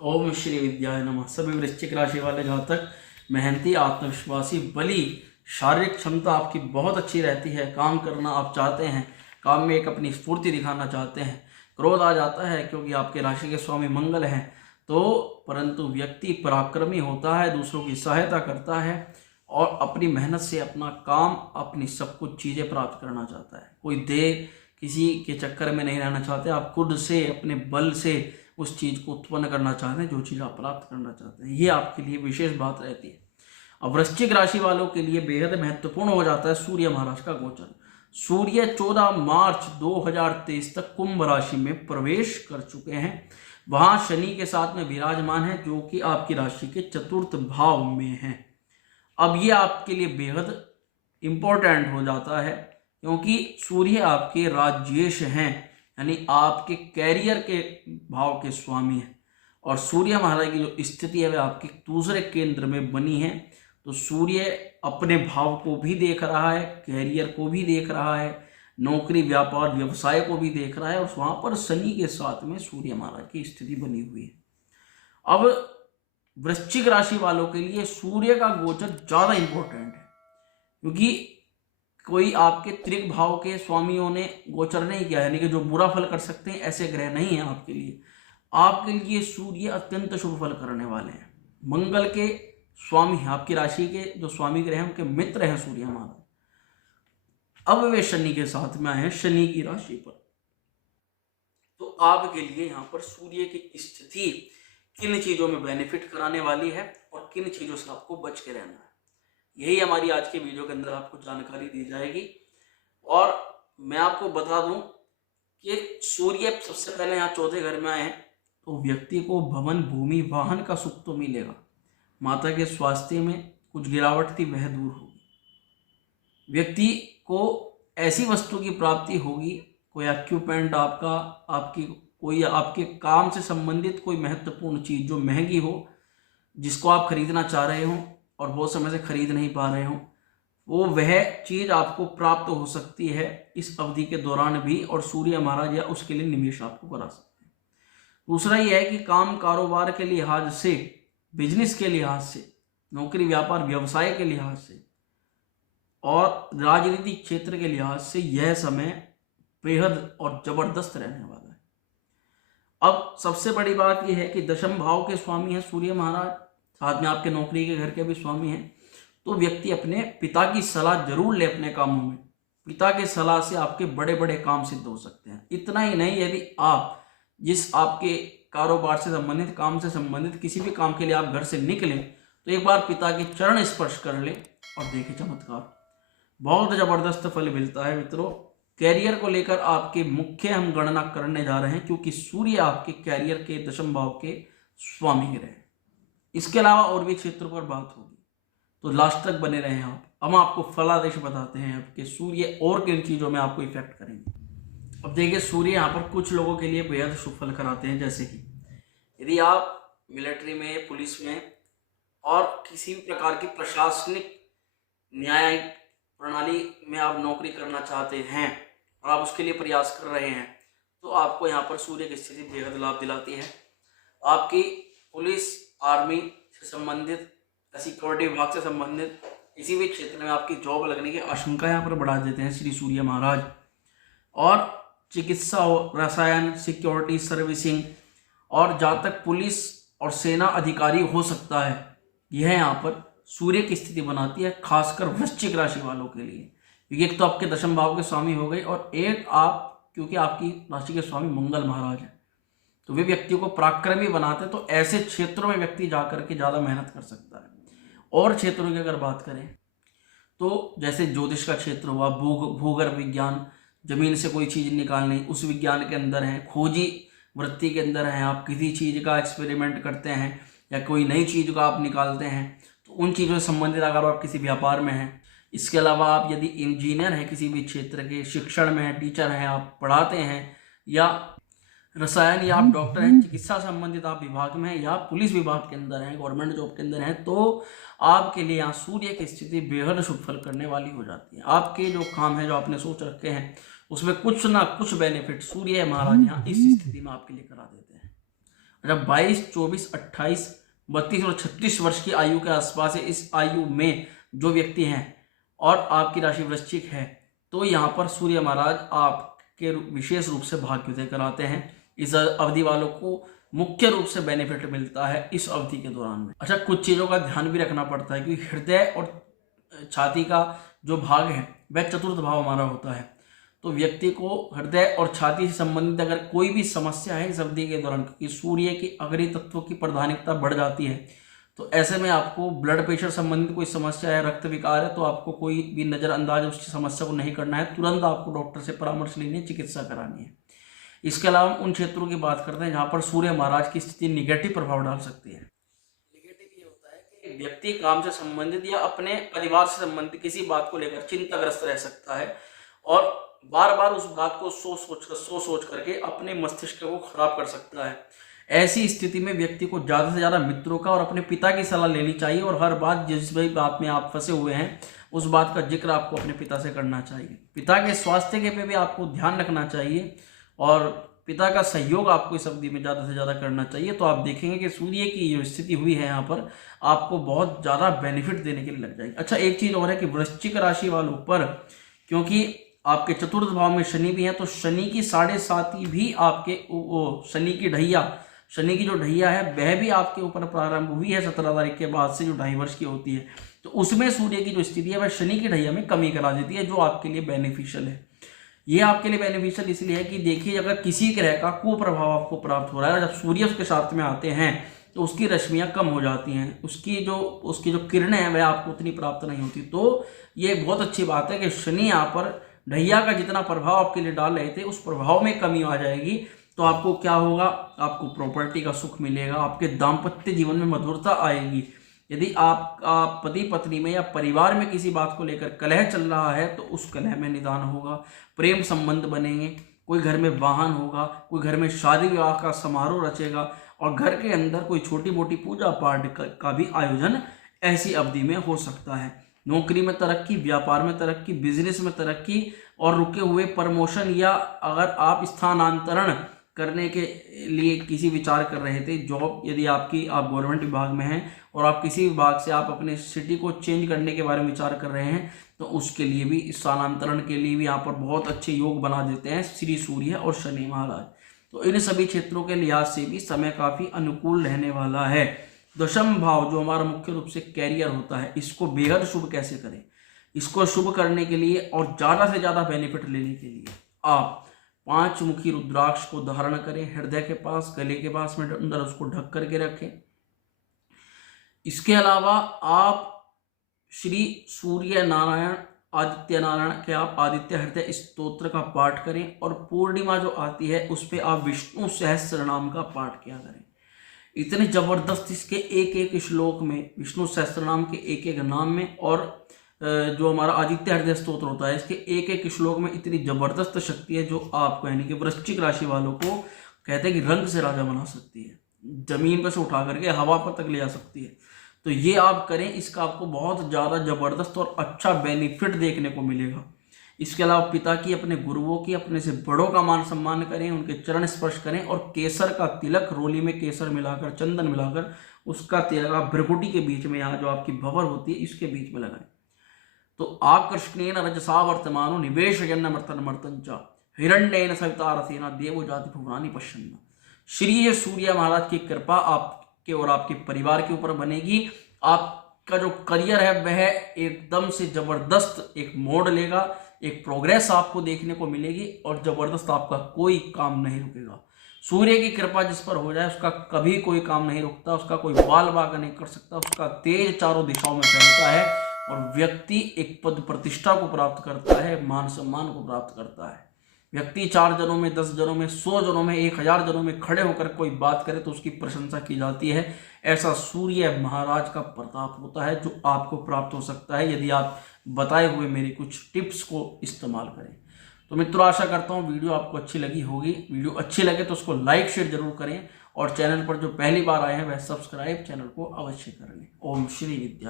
ओम श्री विद्याय नमः। सभी वृश्चिक राशि वाले जातक मेहनती, आत्मविश्वासी, बली, शारीरिक क्षमता आपकी बहुत अच्छी रहती है। काम करना आप चाहते हैं, काम में एक अपनी स्फूर्ति दिखाना चाहते हैं। क्रोध आ जाता है क्योंकि आपके राशि के स्वामी मंगल हैं, तो परंतु व्यक्ति पराक्रमी होता है, दूसरों की सहायता करता है और अपनी मेहनत से अपना काम, अपनी सब कुछ चीज़ें प्राप्त करना चाहता है। कोई दे किसी के चक्कर में नहीं रहना चाहते, आप खुद से अपने बल से उस चीज़ को उत्पन्न करना चाहते हैं जो चीज़ आप प्राप्त करना चाहते हैं। ये आपके लिए विशेष बात रहती है। अब वृश्चिक राशि वालों के लिए बेहद महत्वपूर्ण हो जाता है सूर्य महाराज का गोचर। सूर्य 14 मार्च 2023 तक कुंभ राशि में प्रवेश कर चुके हैं। वहां शनि के साथ में विराजमान है जो कि आपकी राशि के चतुर्थ भाव में है। अब ये आपके लिए बेहद इंपॉर्टेंट हो जाता है क्योंकि सूर्य आपके राज्येश हैं, यानी आपके कैरियर के भाव के स्वामी हैं। और सूर्य महाराज की जो स्थिति है वह आपके दूसरे केंद्र में बनी है। तो सूर्य अपने भाव को भी देख रहा है, कैरियर को भी देख रहा है, नौकरी, व्यापार, व्यवसाय को भी देख रहा है, और वहां पर शनि के साथ में सूर्य महाराज की स्थिति बनी हुई है। अब वृश्चिक राशि वालों के लिए सूर्य का गोचर ज्यादा इंपॉर्टेंट है क्योंकि कोई आपके त्रिक भाव के स्वामियों ने गोचर नहीं किया, यानी कि जो बुरा फल कर सकते हैं ऐसे ग्रह नहीं है आपके लिए। आपके लिए सूर्य अत्यंत शुभ फल करने वाले हैं। मंगल के स्वामी हैं, आपकी राशि के जो स्वामी ग्रह हैं उनके मित्र हैं सूर्य महाराज। अब वे शनि के साथ में आए हैं, शनि की राशि पर। तो आपके लिए यहाँ पर सूर्य की स्थिति किन चीजों में बेनिफिट कराने वाली है और किन चीजों से आपको बच के रहना है, यही हमारी आज के वीडियो के अंदर आपको जानकारी दी जाएगी। और मैं आपको बता दूं कि सूर्य सबसे पहले यहाँ चौथे घर में आए हैं तो व्यक्ति को भवन, भूमि, वाहन का सुख तो मिलेगा। माता के स्वास्थ्य में कुछ गिरावट थी वह दूर होगी। व्यक्ति को ऐसी वस्तु की प्राप्ति होगी, कोई इक्विपमेंट आपका, आपकी कोई आपके काम से संबंधित कोई महत्वपूर्ण चीज जो महंगी हो, जिसको आप खरीदना चाह रहे हो और बहुत समय से खरीद नहीं पा रहे हो, वो वह चीज आपको प्राप्त हो सकती है इस अवधि के दौरान भी, और सूर्य महाराज या उसके लिए निवेश आपको करा सकते हैं। दूसरा यह है कि काम कारोबार के लिहाज से, बिजनेस के लिहाज से, नौकरी, व्यापार, व्यवसाय के लिहाज से और राजनीतिक क्षेत्र के लिहाज से यह समय बेहद और जबरदस्त रहने वाला है। अब सबसे बड़ी बात यह है कि दशम भाव के स्वामी है सूर्य महाराज, साथ में आपके नौकरी के घर के भी स्वामी हैं। तो व्यक्ति अपने पिता की सलाह जरूर ले अपने कामों में। पिता की सलाह से आपके बड़े बड़े काम सिद्ध हो सकते हैं। इतना ही नहीं, यदि आप जिस आपके कारोबार से संबंधित, काम से संबंधित किसी भी काम के लिए आप घर से निकलें तो एक बार पिता के चरण स्पर्श कर लें और देखें चमत्कार, बहुत जबरदस्त फल मिलता है। मित्रों, कैरियर को लेकर आपके मुख्य हम गणना करने जा रहे हैं क्योंकि सूर्य आपके कैरियर के दशम भाव के स्वामी ग्रह हैं। इसके अलावा और भी क्षेत्रों पर बात होगी, तो लास्ट तक बने रहें आप। हम आपको फलादेश बताते हैं आपके सूर्य और किन चीजों में आपको इफेक्ट करेंगे। अब देखिए, सूर्य यहाँ पर कुछ लोगों के लिए बेहद शुभ फल कराते हैं, जैसे कि यदि आप मिलिट्री में, पुलिस में और किसी भी प्रकार की प्रशासनिक न्यायिक प्रणाली में आप नौकरी करना चाहते हैं और आप उसके लिए प्रयास कर रहे हैं, तो आपको यहाँ पर सूर्य की स्थिति बेहद लाभ दिलाती है। आपकी पुलिस, आर्मी से संबंधित, सिक्योरिटी विभाग से संबंधित किसी भी क्षेत्र में आपकी जॉब लगने की आशंका यहाँ पर बढ़ा देते हैं श्री सूर्य महाराज। और चिकित्सा, रसायन, सिक्योरिटी, सर्विसिंग और जहाँ तक पुलिस और सेना अधिकारी हो सकता है, यह यहाँ पर सूर्य की स्थिति बनाती है, खासकर वृश्चिक राशि वालों के लिए। क्योंकि एक तो आपके दशम भाव के स्वामी हो गए और एक आप, क्योंकि आपकी राशि के स्वामी मंगल महाराज है, तो वे व्यक्तियों को पराक्रमी बनाते हैं। तो ऐसे क्षेत्रों में व्यक्ति जाकर के ज़्यादा मेहनत कर सकता है। और क्षेत्रों की अगर बात करें तो जैसे ज्योतिष का क्षेत्र हुआ, भूगर्भ विज्ञान, जमीन से कोई चीज़ निकालनी, उस विज्ञान के अंदर है, खोजी वृत्ति के अंदर है, आप किसी चीज़ का एक्सपेरिमेंट करते हैं या कोई नई चीज़ का आप निकालते हैं, तो उन चीज़ों से संबंधित अगर आप किसी व्यापार में हैं। इसके अलावा आप यदि इंजीनियर हैं, किसी भी क्षेत्र के, शिक्षण में टीचर हैं, आप पढ़ाते हैं, या रसायन, या आप डॉक्टर हैं, चिकित्सा संबंधित आप विभाग में हैं, या पुलिस विभाग के अंदर हैं, गवर्नमेंट जॉब के अंदर हैं, तो आपके लिए यहाँ सूर्य की स्थिति बेहद शुभ फल करने वाली हो जाती है। आपके जो काम है, जो आपने सोच रखे हैं, उसमें कुछ ना कुछ बेनिफिट सूर्य महाराज यहाँ इस स्थिति में आपके लिए करा देते हैं। जब 22, 24, 28, 32 और 36 वर्ष की आयु के आसपास है, इस आयु में जो व्यक्ति हैं और आपकी राशि वृश्चिक है, तो यहाँ पर सूर्य महाराज आपके विशेष रूप से भाग्योदय कराते हैं। इस अवधि वालों को मुख्य रूप से बेनिफिट मिलता है इस अवधि के दौरान में। अच्छा, कुछ चीज़ों का ध्यान भी रखना पड़ता है क्योंकि हृदय और छाती का जो भाग है वह चतुर्थ भाव हमारा होता है। तो व्यक्ति को हृदय और छाती से संबंधित अगर कोई भी समस्या है इस अवधि के दौरान, क्योंकि सूर्य की अग्नि तत्व की प्राधानिकता बढ़ जाती है, तो ऐसे में आपको ब्लड प्रेशर संबंधित कोई समस्या है, रक्त विकार है, तो आपको कोई भी नज़रअंदाज उस समस्या को नहीं करना है, तुरंत आपको डॉक्टर से परामर्श लेनी है, चिकित्सा करानी है। इसके अलावा उन क्षेत्रों की बात करते हैं जहाँ पर सूर्य महाराज की स्थिति निगेटिव प्रभाव डाल सकती है। नेगेटिव ये होता है कि व्यक्ति काम से संबंधित या अपने परिवार से संबंधित किसी बात को लेकर चिंताग्रस्त रह सकता है और बार बार उस बात को सोच करके अपने मस्तिष्क को खराब कर सकता है। ऐसी स्थिति में व्यक्ति को ज़्यादा से ज़्यादा मित्रों का और अपने पिता की सलाह लेनी चाहिए और हर बात जिस भी बात में आप फंसे हुए हैं उस बात का जिक्र आपको अपने पिता से करना चाहिए। पिता के स्वास्थ्य के पे भी आपको ध्यान रखना चाहिए और पिता का सहयोग आपको इस अवधि में ज़्यादा से ज़्यादा करना चाहिए। तो आप देखेंगे कि सूर्य की जो स्थिति हुई है यहाँ पर आपको बहुत ज़्यादा बेनिफिट देने के लिए लग जाएगी। अच्छा, एक चीज़ और है कि वृश्चिक राशि वालों पर, क्योंकि आपके चतुर्थ भाव में शनि भी है, तो शनि की 7.5 भी आपके शनि की ढैया, शनि की जो ढैया है वह भी आपके ऊपर प्रारंभ हुई है 17 तारीख के बाद से, जो 2.5 वर्ष की होती है। तो उसमें सूर्य की जो स्थिति है वह शनि की ढैया में कमी करा देती है, जो आपके लिए बेनिफिशियल है। ये आपके लिए बेनिफिशियल इसलिए है कि देखिए, अगर किसी ग्रह का कुप्रभाव आपको प्राप्त हो रहा है, जब सूर्य उसके साथ में आते हैं तो उसकी रश्मियाँ कम हो जाती हैं, उसकी जो किरणें हैं वह आपको उतनी प्राप्त नहीं होती। तो ये बहुत अच्छी बात है कि शनि यहाँ पर ढैया का जितना प्रभाव आपके लिए डाल रहे थे उस प्रभाव में कमी आ जाएगी। तो आपको क्या होगा, आपको प्रॉपर्टी का सुख मिलेगा, आपके दाम्पत्य जीवन में मधुरता आएगी। यदि आपका पति पत्नी में या परिवार में किसी बात को लेकर कलह चल रहा है तो उस कलह में निदान होगा, प्रेम संबंध बनेंगे, कोई घर में वाहन होगा, कोई घर में शादी विवाह का समारोह रचेगा और घर के अंदर कोई छोटी मोटी पूजा पाठ का भी आयोजन ऐसी अवधि में हो सकता है। नौकरी में तरक्की, व्यापार में तरक्की, बिजनेस में तरक्की और रुके हुए प्रमोशन, या अगर आप स्थानांतरण करने के लिए किसी विचार कर रहे थे, जॉब यदि आप गवर्नमेंट विभाग में हैं और आप किसी विभाग से आप अपने सिटी को चेंज करने के बारे में विचार कर रहे हैं, तो उसके लिए भी, स्थानांतरण के लिए भी यहाँ पर बहुत अच्छे योग बना देते हैं श्री सूर्य और शनि महाराज। तो इन सभी क्षेत्रों के लिहाज से भी समय काफ़ी अनुकूल रहने वाला है। दशम भाव जो हमारा मुख्य रूप से कैरियर होता है, इसको बेहद शुभ कैसे करें, इसको शुभ करने के लिए और ज़्यादा से ज़्यादा बेनिफिट लेने के लिए आप 5 मुखी रुद्राक्ष को धारण करें, हृदय के पास, गले के पास में अंदर उसको ढक करके रखें। इसके अलावा आप श्री सूर्य नारायण आदित्य नारायण के आप आदित्य हृदय स्तोत्र का पाठ करें और पूर्णिमा जो आती है उस पर आप विष्णु सहस्त्र नाम का पाठ किया करें। इतने जबरदस्त इसके एक एक श्लोक में, विष्णु सहस्त्र नाम के एक एक नाम में और जो हमारा आदित्य हृदय स्तोत्र होता है इसके एक एक श्लोक में इतनी जबरदस्त शक्ति है जो आपको, यानी कि वृश्चिक राशि वालों को कहते हैं कि रंग से राजा बना सकती है, जमीन पर से उठा करके हवा पर तक ले जा सकती है। तो ये आप करें, इसका आपको बहुत ज़्यादा जबरदस्त और अच्छा बेनिफिट देखने को मिलेगा। इसके अलावा पिता की, अपने गुरुओं की, अपने से बड़ों का मान सम्मान करें, उनके चरण स्पर्श करें और केसर का तिलक, रोली में केसर मिलाकर, चंदन मिलाकर उसका तिलक आप भ्रकुटी के बीच में, यहाँ जो आपकी भंवर होती है इसके बीच में लगाएं। तो आकर्षणेन रजसा वर्तमानो निवेशयन्न मर्तन च हिरण्येन सविता रथेन देवो जाति भुवनानि पश्यन्न। श्री सूर्य महाराज की कृपा आपके और आपके परिवार के ऊपर बनेगी। आपका जो करियर है वह एकदम से जबरदस्त एक मोड़ लेगा, एक प्रोग्रेस आपको देखने को मिलेगी और जबरदस्त आपका कोई काम नहीं रुकेगा। सूर्य की कृपा जिस पर हो जाए उसका कभी कोई काम नहीं रुकता, उसका कोई बाल बाका नहीं कर सकता, उसका तेज चारों दिशाओं में फैलता है और व्यक्ति एक पद प्रतिष्ठा को प्राप्त करता है, मान सम्मान को प्राप्त करता है। व्यक्ति 4 जनों में, 10 जनों में, 100 जनों में, 1000 जनों में खड़े होकर कोई बात करे तो उसकी प्रशंसा की जाती है। ऐसा सूर्य महाराज का प्रताप होता है जो आपको प्राप्त हो सकता है यदि आप बताए हुए मेरी कुछ टिप्स को इस्तेमाल करें। तो मित्रों, आशा करता हूँ वीडियो आपको अच्छी लगी होगी। वीडियो अच्छी लगे तो उसको लाइक शेयर जरूर करें और चैनल पर जो पहली बार आए हैं वह सब्सक्राइब चैनल को अवश्य कर लें। ओम श्री विद्या।